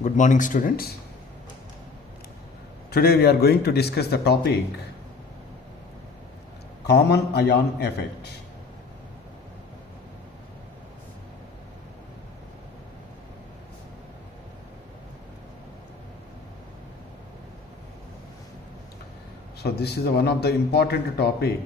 Good morning, students. Today we are going to discuss the topic common ion effect. So this is one of the important topic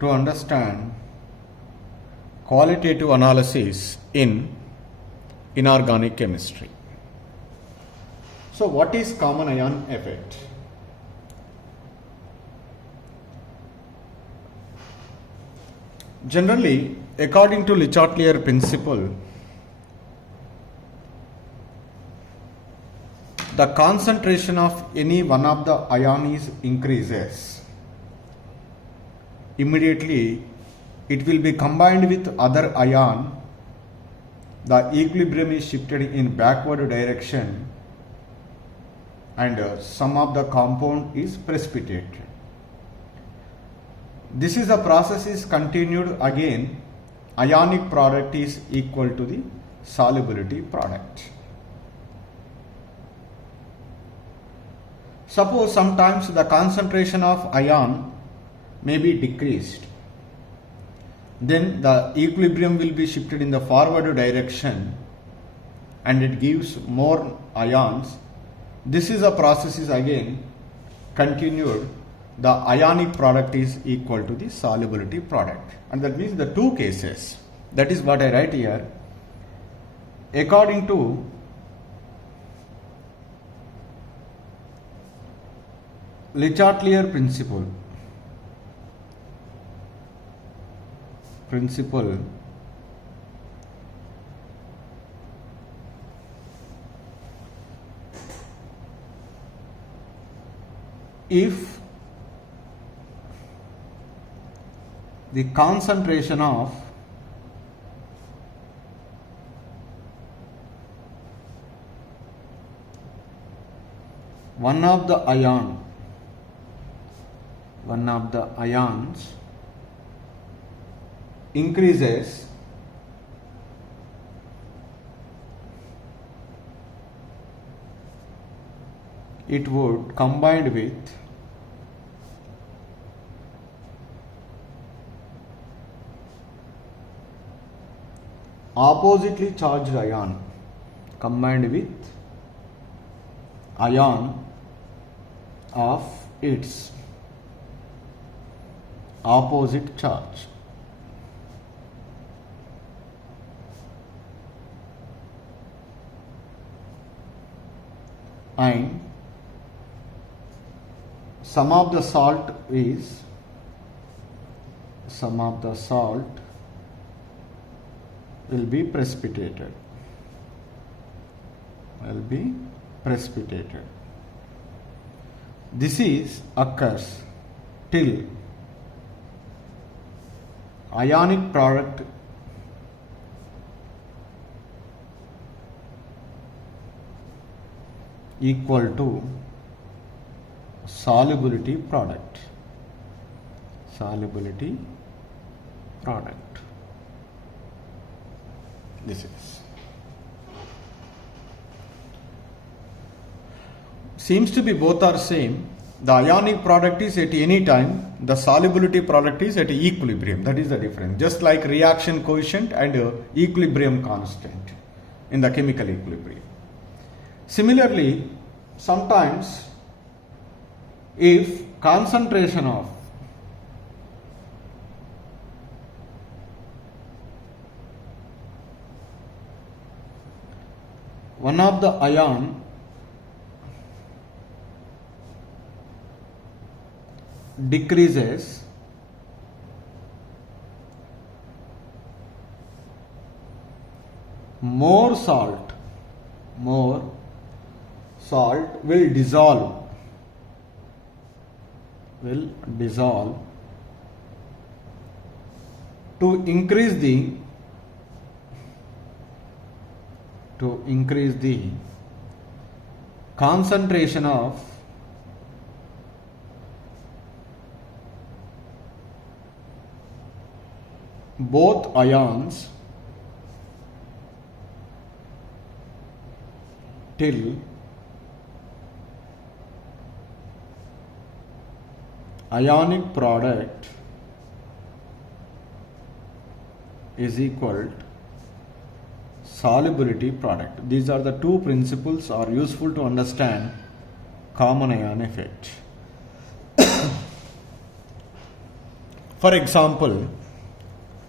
to understand qualitative analysis in inorganic chemistry. So what is common ion effect? Generally, according to Le Chatelier principle, the concentration of any one of the ions increases. Immediately, it will be combined with other ion. The equilibrium is shifted in backward direction and some of the compound is precipitated. This is the process is continued again. Ionic product is equal to the solubility product. Suppose sometimes the concentration of ion may be decreased. Then the equilibrium will be shifted in the forward direction and it gives more ions. This is a process is again continued. The ionic product is equal to the solubility product, and that means the two cases. That is what I write here. According to Le Chatelier principle, if the concentration of one of the ions increases, it would combine with oppositely charged ion, combined with ion of its opposite charge. And some of the salt will be precipitated. This occurs till ionic product equal to solubility product. This is. Seems to be both are same. The ionic product is at any time, the solubility product is at equilibrium. That is the difference. Just like reaction coefficient and equilibrium constant in the chemical equilibrium. Similarly, sometimes if concentration of one of the ion decreases, more salt will dissolve to increase the concentration of both ions till ionic product is equal to solubility product. These are the two principles are useful to understand common ion effect. For example,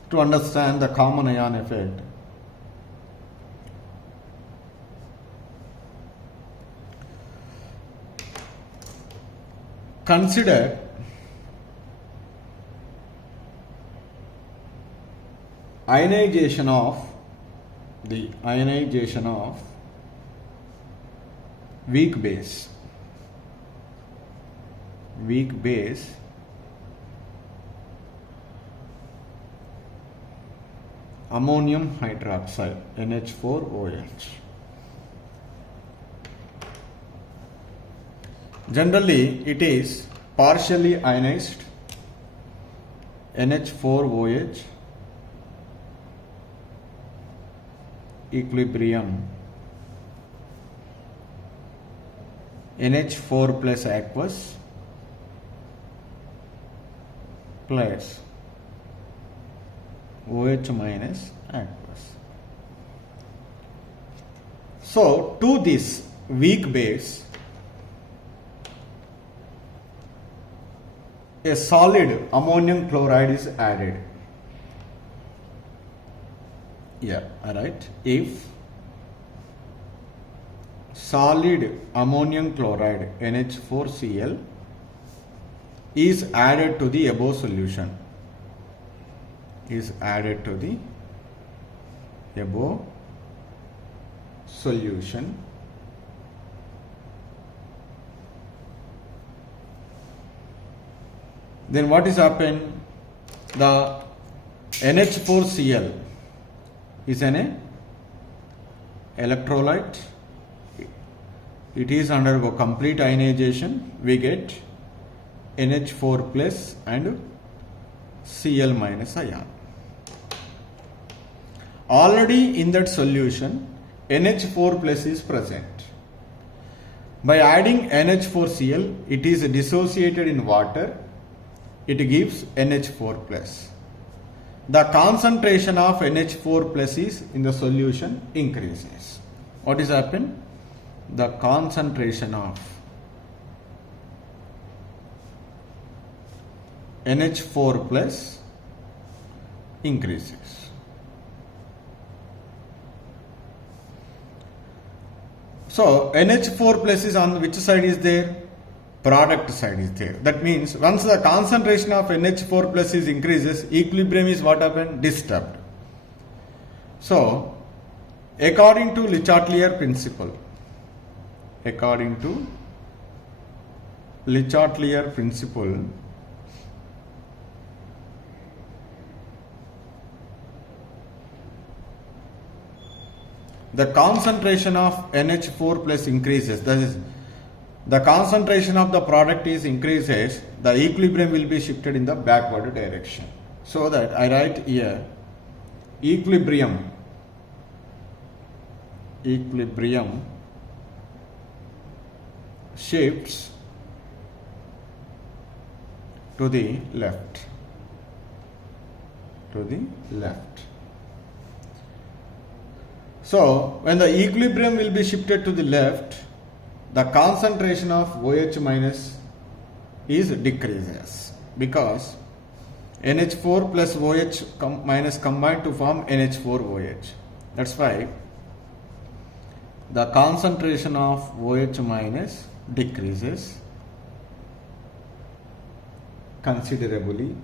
to understand the common ion effect, consider ionization of weak base ammonium hydroxide NH4OH. Generally it is partially ionized NH4OH equilibrium NH4 plus aqueous plus OH minus aqueous. So to this weak base a solid ammonium chloride is added. Yeah, alright. If solid ammonium chloride NH4Cl is added to the above solution, then what is happened? The NH4Cl is an electrolyte. It is undergo complete ionization. We get NH4 plus and Cl minus ion. Already in that solution NH4 plus is present. By adding NH4Cl, it is dissociated in water. It gives NH4 plus. The concentration of NH4 plus is in the solution increases. What is happened? The concentration of NH4 plus increases. So NH4 plus is on which side is there? Product side is there. That means once the concentration of NH4 plus is increases, equilibrium is what happened? Disturbed. So according to Le Chatelier principle, the concentration of NH4 plus increases. That is, the concentration of the product is increases, the equilibrium will be shifted in the backward direction. So that I write here equilibrium shifts to the left. So when the equilibrium will be shifted to the left, the concentration of OH minus is decreases because NH4 plus OH minus combine to form NH4OH. That's why the concentration of OH minus decreases considerably.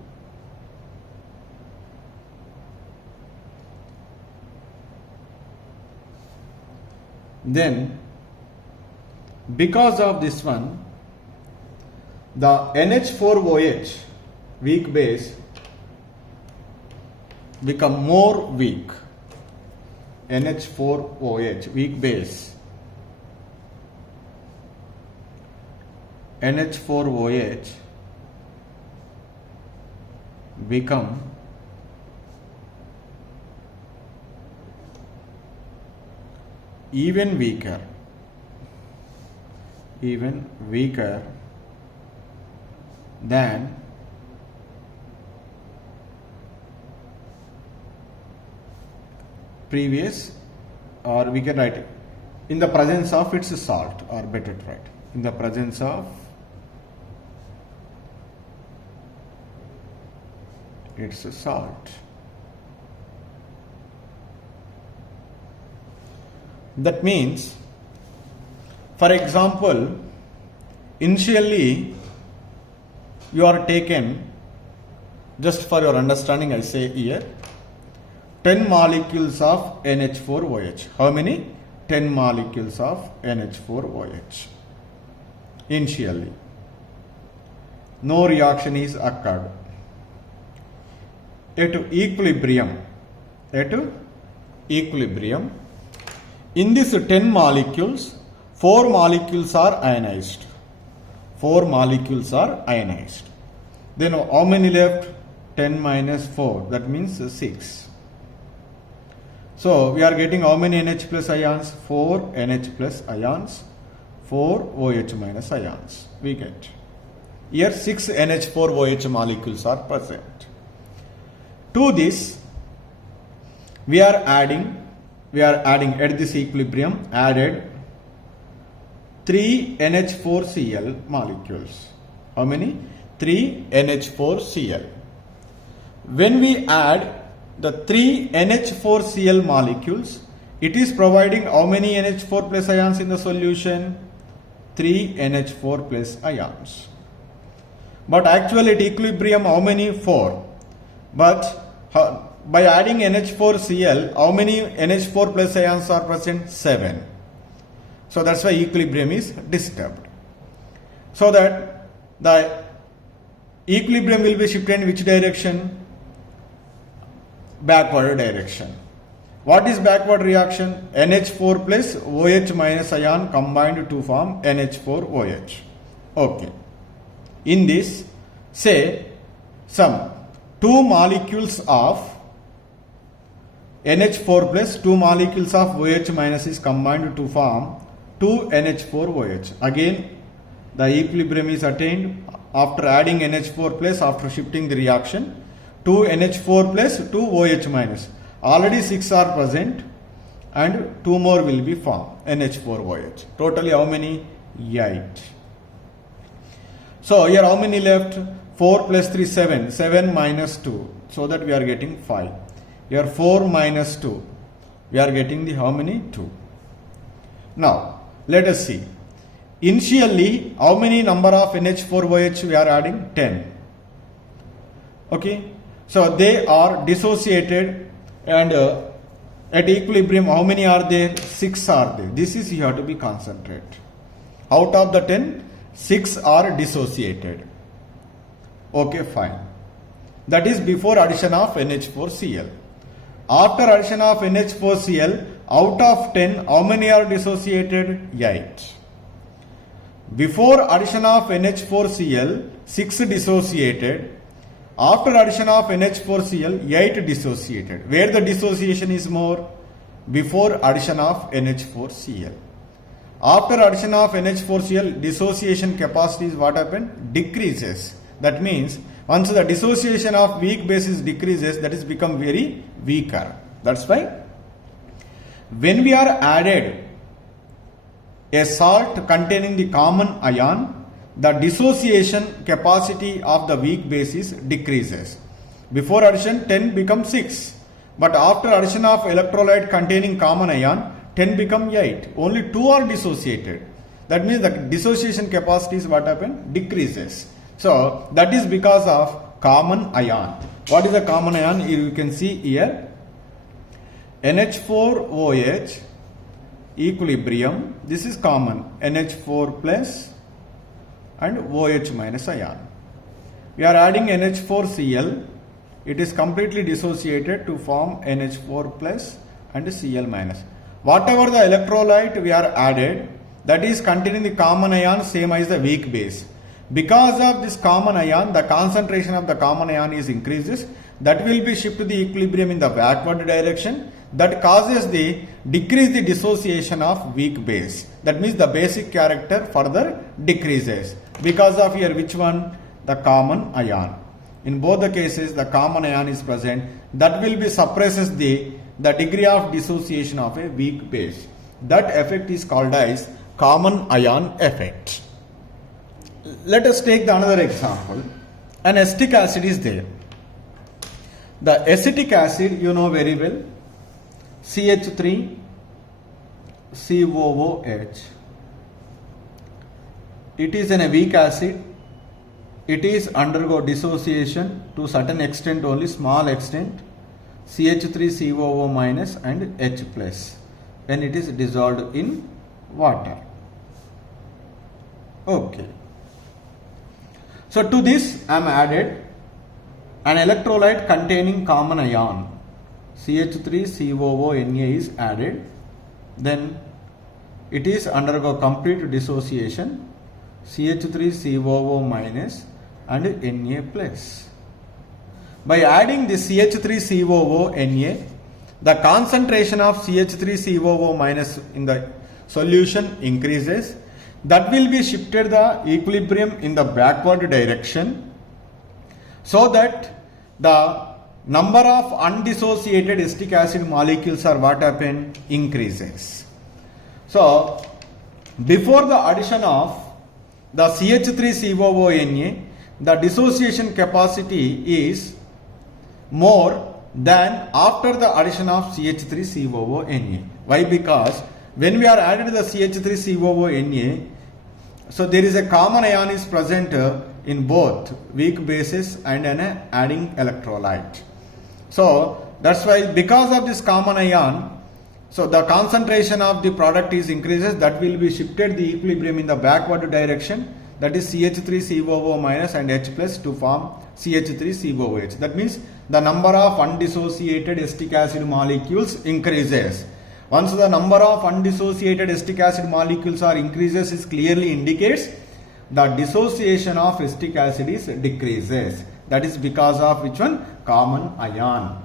Then because of this one, the NH4OH weak base become more weak. NH4OH weak base, NH4OH become even weaker. even weaker than previous, or we can write in the presence of its salt, or better to write in the presence of its salt. That means, for example, initially you are taken, just for your understanding I say here, 10 molecules of NH4OH. How many? 10 molecules of NH4OH. Initially, no reaction is occurred. At equilibrium, in these 10 molecules, 4 molecules are ionized. 4 molecules are ionized. Then how many left? 10 minus 4, that means 6. So we are getting how many NH plus ions? 4 NH plus ions, 4 OH minus ions. We get here 6 NH4OH molecules are present. To this, we are adding at this equilibrium, added 3 NH4Cl molecules. How many? 3 NH4Cl. When we add the 3 NH4Cl molecules, it is providing how many NH4 plus ions in the solution? 3 NH4 plus ions. But actually at equilibrium, how many? 4. But by adding NH4Cl, how many NH4 plus ions are present? 7. So that's why equilibrium is disturbed. So that the equilibrium will be shifted in which direction? Backward direction. What is backward reaction? NH4 plus OH minus ion combined to form NH4OH. Okay. In this, say some 2 molecules of NH4 plus 2 molecules of OH minus is combined to form 2 NH4OH. Again, the equilibrium is attained after adding NH4 plus, after shifting the reaction. 2 NH4 plus 2 OH minus. Already 6 are present and 2 more will be formed, NH4OH. Totally how many? 8. So here how many left? 4 plus 3, 7. 7 minus 2. So that we are getting 5. Here 4 minus 2. We are getting the how many? 2. Now let us see. Initially, how many number of NH4OH we are adding? 10. Okay. So they are dissociated, and at equilibrium, how many are there? 6 are there. This is you have to be concentrate. Out of the 10, 6 are dissociated. Okay, fine. That is before addition of NH4Cl. After addition of NH4Cl, out of 10, how many are dissociated? 8. Before addition of NH4Cl, 6 dissociated. After addition of NH4Cl, 8 dissociated. Where the dissociation is more? Before addition of NH4Cl. After addition of NH4Cl, dissociation capacity is what happened? Decreases. That means once the dissociation of weak bases decreases, that is become very weaker. That's why when we are added a salt containing the common ion, the dissociation capacity of the weak bases decreases. Before addition, 10 becomes 6. But after addition of electrolyte containing common ion, 10 become 8. Only 2 are dissociated. That means the dissociation capacity is what happened? Decreases. So that is because of common ion. What is the common ion? You can see here. NH4OH equilibrium. This is common. NH4 plus and OH minus ion. We are adding NH4Cl. It is completely dissociated to form NH4 plus and Cl minus. Whatever the electrolyte we are added, that is containing the common ion same as the weak base. Because of this common ion, the concentration of the common ion is increases. That will be shifted to the equilibrium in the backward direction. that causes the decrease the dissociation of weak base. That means the basic character further decreases because of here which one? The common ion. In both the cases the common ion is present, that will be suppresses the degree of dissociation of a weak base. That effect is called as common ion effect. Let us take the another example. An acetic acid is there. The acetic acid you know very well, CH3 COOH. It is a weak acid. It is undergo dissociation to certain extent, only small extent, CH3COO minus and H plus when it is dissolved in water. Okay. So to this I am added an electrolyte containing common ion, CH3COO Na is added. Then it is undergo complete dissociation, CH3COO minus and Na plus. By adding the CH3COO Na, the concentration of CH3COO minus in the solution increases. That will be shifted the equilibrium in the backward direction, so that the number of undissociated acetic acid molecules are what happen? Increases. So before the addition of the CH3COO Na, the dissociation capacity is more than after the addition of CH3COO Na. Why? Because when we are added the CH3COO Na, so there is a common ion is present in both weak bases and an adding electrolyte. So that's why because of this common ion, so the concentration of the product is increases, that will be shifted the equilibrium in the backward direction, that is CH3COO minus and H plus to form CH3COOH. That means the number of undissociated acetic acid molecules increases. Once the number of undissociated acetic acid molecules are increases, is clearly indicates the dissociation of acetic acid is decreases. That is because of which one? Common ion.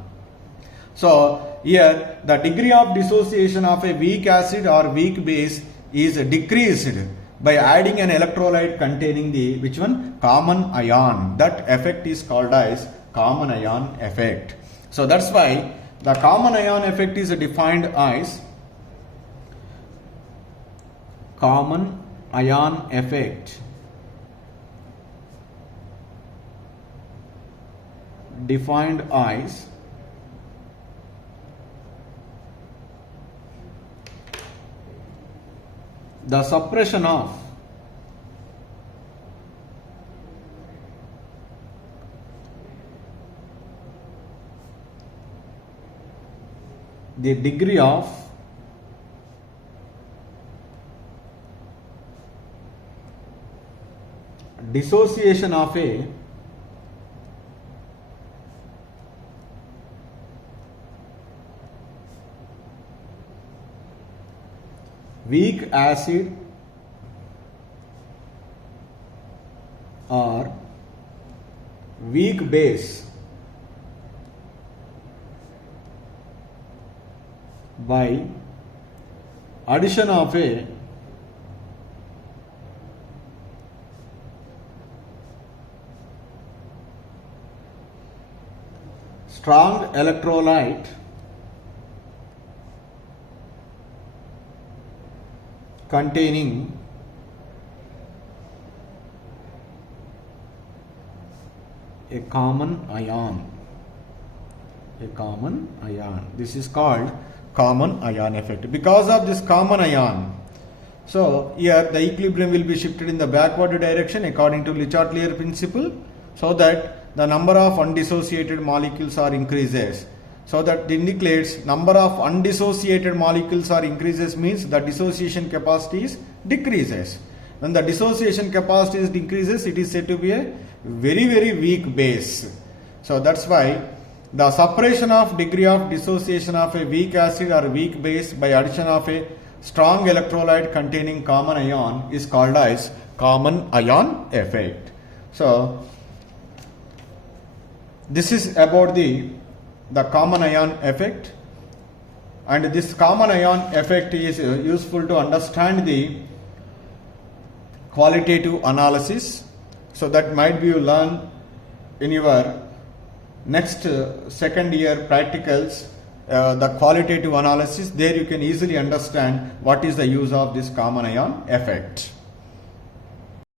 So here the degree of dissociation of a weak acid or weak base is decreased by adding an electrolyte containing the which one? Common ion. That effect is called as common ion effect. So that's why the common ion effect is defined as common ion effect defined as the suppression of the degree of dissociation of a weak acid or weak base by addition of a strong electrolyte containing a common ion. This is called common ion effect. Because of this common ion, so here the equilibrium will be shifted in the backward direction according to Le Chatelier principle, so that the number of undissociated molecules are increases. So that indicates number of undissociated molecules are increases, means the dissociation capacity is decreases. When the dissociation capacity is decreases, it is said to be a very weak base. So that's why the suppression of degree of dissociation of a weak acid or weak base by addition of a strong electrolyte containing common ion is called as common ion effect. So this is about the common ion effect. And this common ion effect is useful to understand the qualitative analysis. So that might be you learn in your next second year practicals, the qualitative analysis. There you can easily understand what is the use of this common ion effect.